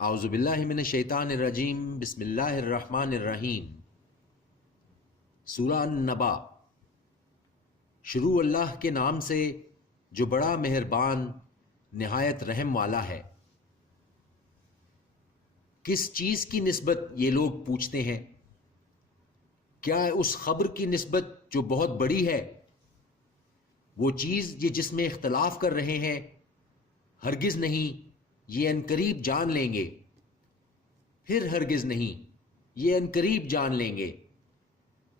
اعوذ باللہ من الشیطان الرجیم، بسم اللہ الرحمن الرحیم۔ سورہ النبا۔ شروع اللہ کے نام سے جو بڑا مہربان نہایت رحم والا ہے۔ کس چیز کی نسبت یہ لوگ پوچھتے ہیں؟ کیا اس خبر کی نسبت جو بہت بڑی ہے؟ وہ چیز یہ جس میں اختلاف کر رہے ہیں، ہرگز نہیں، یہ عنقریب جان لیں گے۔ پھر ہرگز نہیں، یہ عنقریب جان لیں گے۔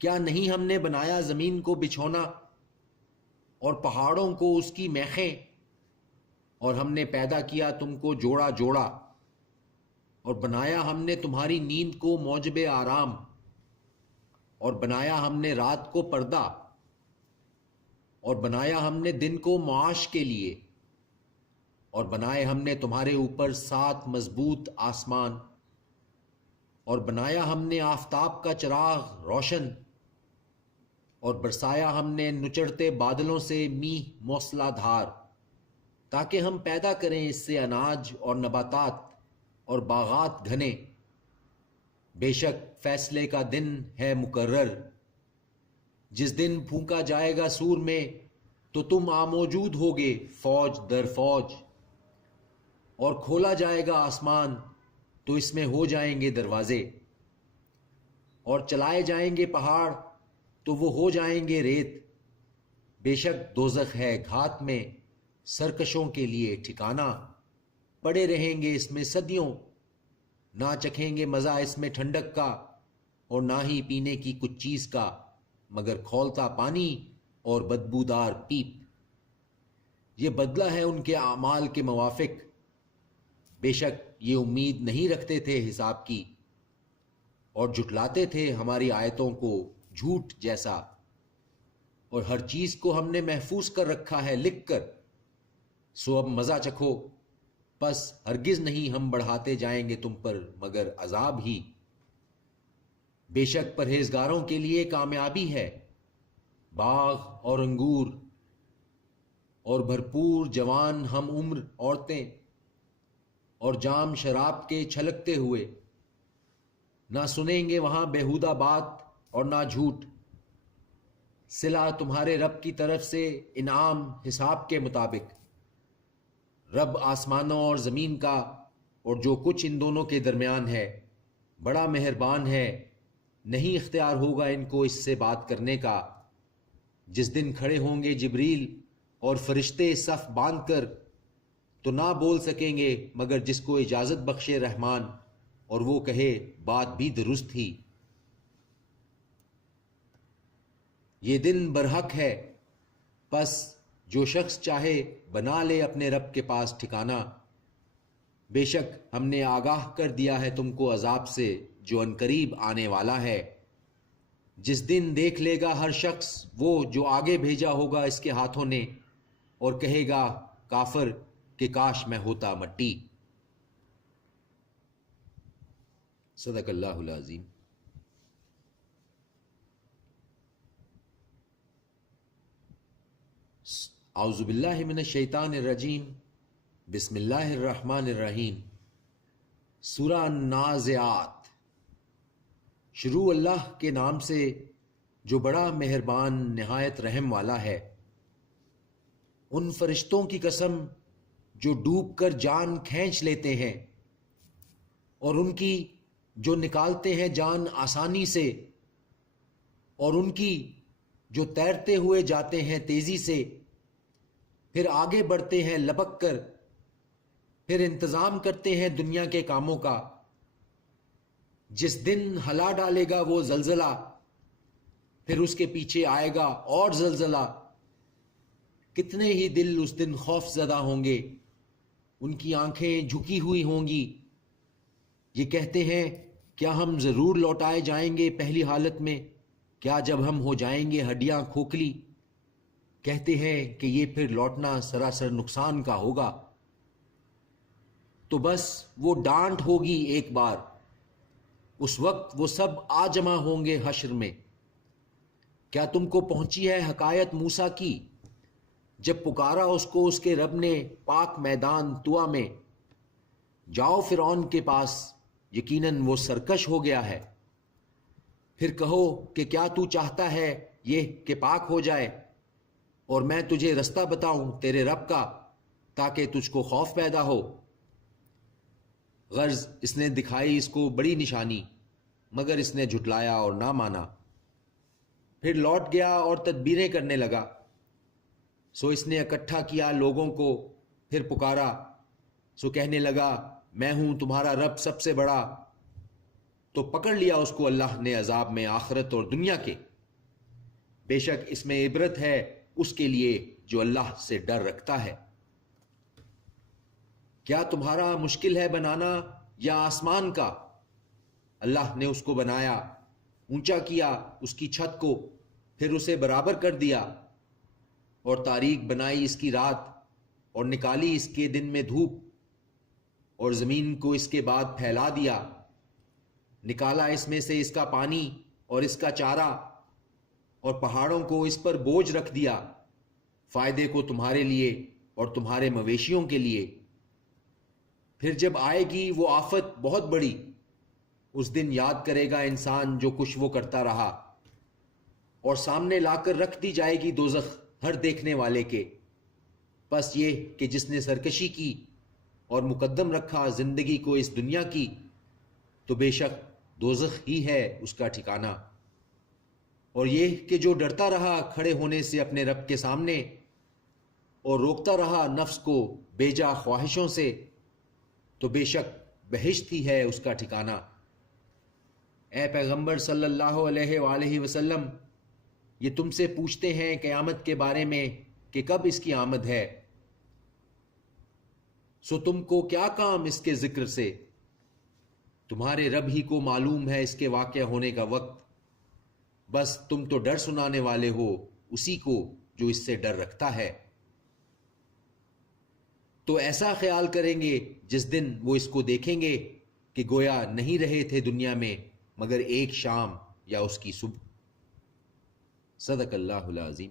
کیا نہیں ہم نے بنایا زمین کو بچھونا اور پہاڑوں کو اس کی میخیں، اور ہم نے پیدا کیا تم کو جوڑا جوڑا، اور بنایا ہم نے تمہاری نیند کو موجب آرام، اور بنایا ہم نے رات کو پردہ، اور بنایا ہم نے دن کو معاش کے لیے، اور بنائے ہم نے تمہارے اوپر 7 مضبوط آسمان، اور بنایا ہم نے آفتاب کا چراغ روشن، اور برسایا ہم نے نچڑتے بادلوں سے میہ موسلا دھار، تاکہ ہم پیدا کریں اس سے اناج اور نباتات اور باغات گھنے۔ بے شک فیصلے کا دن ہے مقرر، جس دن پھونکا جائے گا سور میں تو تم موجود ہوگے فوج در فوج، اور کھولا جائے گا آسمان تو اس میں ہو جائیں گے دروازے، اور چلائے جائیں گے پہاڑ تو وہ ہو جائیں گے ریت۔ بے شک دوزخ ہے گھات میں سرکشوں کے لیے ٹھکانہ، پڑے رہیں گے اس میں صدیوں، نہ چکھیں گے مزہ اس میں ٹھنڈک کا، اور نہ ہی پینے کی کچھ چیز کا مگر کھولتا پانی اور بدبودار پیپ۔ یہ بدلہ ہے ان کے اعمال کے موافق۔ بے شک یہ امید نہیں رکھتے تھے حساب کی، اور جھٹلاتے تھے ہماری آیتوں کو جھوٹ جیسا، اور ہر چیز کو ہم نے محفوظ کر رکھا ہے لکھ کر۔ سو اب مزہ چکھو، پس ہرگز نہیں ہم بڑھاتے جائیں گے تم پر مگر عذاب ہی۔ بے شک پرہیزگاروں کے لیے کامیابی ہے، باغ اور انگور اور بھرپور جوان ہم عمر عورتیں، اور جام شراب کے چھلکتے ہوئے۔ نہ سنیں گے وہاں بیہودہ بات اور نہ جھوٹ۔ صلہ تمہارے رب کی طرف سے انعام حساب کے مطابق۔ رب آسمانوں اور زمین کا اور جو کچھ ان دونوں کے درمیان ہے بڑا مہربان ہے، نہیں اختیار ہوگا ان کو اس سے بات کرنے کا۔ جس دن کھڑے ہوں گے جبریل اور فرشتے صف باندھ کر، تو نہ بول سکیں گے مگر جس کو اجازت بخشے رحمان، اور وہ کہے بات بھی درست ہی۔ یہ دن برحق ہے، پس جو شخص چاہے بنا لے اپنے رب کے پاس ٹھکانہ۔ بے شک ہم نے آگاہ کر دیا ہے تم کو عذاب سے جو عنقریب آنے والا ہے۔ جس دن دیکھ لے گا ہر شخص وہ جو آگے بھیجا ہوگا اس کے ہاتھوں نے، اور کہے گا کافر کہ کاش میں ہوتا مٹی۔ صدق اللہ العظیم۔ اعوذ باللہ من الشیطان الرجیم، بسم اللہ الرحمن الرحیم۔ سورہ النازعات۔ شروع اللہ کے نام سے جو بڑا مہربان نہایت رحم والا ہے۔ ان فرشتوں کی قسم جو ڈوب کر جان کھینچ لیتے ہیں، اور ان کی جو نکالتے ہیں جان آسانی سے، اور ان کی جو تیرتے ہوئے جاتے ہیں تیزی سے، پھر آگے بڑھتے ہیں لپک کر، پھر انتظام کرتے ہیں دنیا کے کاموں کا۔ جس دن ہلا ڈالے گا وہ زلزلہ، پھر اس کے پیچھے آئے گا اور زلزلہ۔ کتنے ہی دل اس دن خوف زدہ ہوں گے، ان کی آنکھیں جھکی ہوئی ہوں گی۔ یہ کہتے ہیں کیا ہم ضرور لوٹائے جائیں گے پہلی حالت میں؟ کیا جب ہم ہو جائیں گے ہڈیاں کھوکھلی؟ کہتے ہیں کہ یہ پھر لوٹنا سراسر نقصان کا ہوگا۔ تو بس وہ ڈانٹ ہوگی ایک بار، اس وقت وہ سب آ جمع ہوں گے حشر میں۔ کیا تم کو پہنچی ہے حکایت موسیٰ کی، جب پکارا اس کو اس کے رب نے پاک میدان طویٰ میں؟ جاؤ فرعون کے پاس، یقیناً وہ سرکش ہو گیا ہے۔ پھر کہو کہ کیا تو چاہتا ہے یہ کہ پاک ہو جائے اور میں تجھے رستہ بتاؤں تیرے رب کا، تاکہ تجھ کو خوف پیدا ہو۔ غرض اس نے دکھائی اس کو بڑی نشانی، مگر اس نے جھٹلایا اور نہ مانا۔ پھر لوٹ گیا اور تدبیریں کرنے لگا۔ سو اس نے اکٹھا کیا لوگوں کو، پھر پکارا، سو کہنے لگا میں ہوں تمہارا رب سب سے بڑا۔ تو پکڑ لیا اس کو اللہ نے عذاب میں آخرت اور دنیا کے۔ بے شک اس میں عبرت ہے اس کے لیے جو اللہ سے ڈر رکھتا ہے۔ کیا تمہارا مشکل ہے بنانا یا آسمان کا؟ اللہ نے اس کو بنایا، اونچا کیا اس کی چھت کو، پھر اسے برابر کر دیا، اور تاریک بنائی اس کی رات اور نکالی اس کے دن میں دھوپ، اور زمین کو اس کے بعد پھیلا دیا، نکالا اس میں سے اس کا پانی اور اس کا چارہ، اور پہاڑوں کو اس پر بوجھ رکھ دیا، فائدے کو تمہارے لیے اور تمہارے مویشیوں کے لیے۔ پھر جب آئے گی وہ آفت بہت بڑی، اس دن یاد کرے گا انسان جو کچھ وہ کرتا رہا، اور سامنے لا کر رکھ دی جائے گی دوزخ ہر دیکھنے والے کے۔ پس یہ کہ جس نے سرکشی کی اور مقدم رکھا زندگی کو اس دنیا کی، تو بے شک دوزخ ہی ہے اس کا ٹھکانہ۔ اور یہ کہ جو ڈرتا رہا کھڑے ہونے سے اپنے رب کے سامنے، اور روکتا رہا نفس کو بیجا خواہشوں سے، تو بے شک بہشت ہی ہے اس کا ٹھکانہ۔ اے پیغمبر صلی اللہ علیہ وآلہ وسلم، یہ تم سے پوچھتے ہیں قیامت کے بارے میں کہ کب اس کی آمد ہے، سو تم کو کیا کام اس کے ذکر سے؟ تمہارے رب ہی کو معلوم ہے اس کے واقع ہونے کا وقت، بس تم تو ڈر سنانے والے ہو اسی کو جو اس سے ڈر رکھتا ہے۔ تو ایسا خیال کریں گے جس دن وہ اس کو دیکھیں گے کہ گویا نہیں رہے تھے دنیا میں مگر ایک شام یا اس کی صبح۔ صدق اللہ العظیم۔